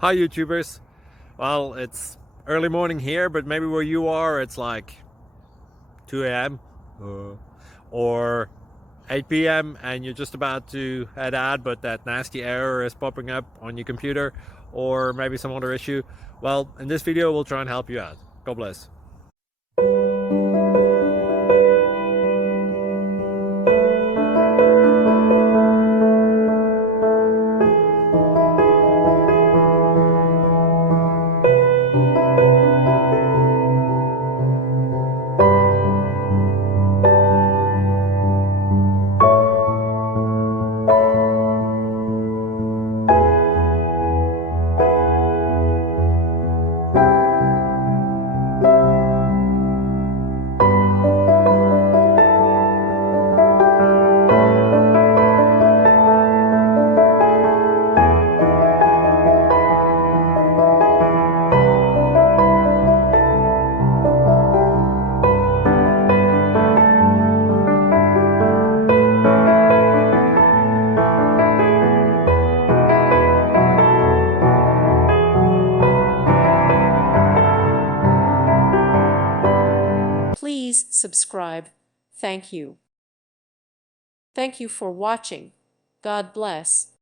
Hi YouTubers. Well, it's early morning here, but maybe where you are it's like 2 a.m. Or 8 p.m. and you're just about to head out, but that nasty error is popping up on your computer, or maybe some other issue. Well, in this video we'll try and help you out. God bless. Please subscribe. Thank you. Thank you for watching. God bless.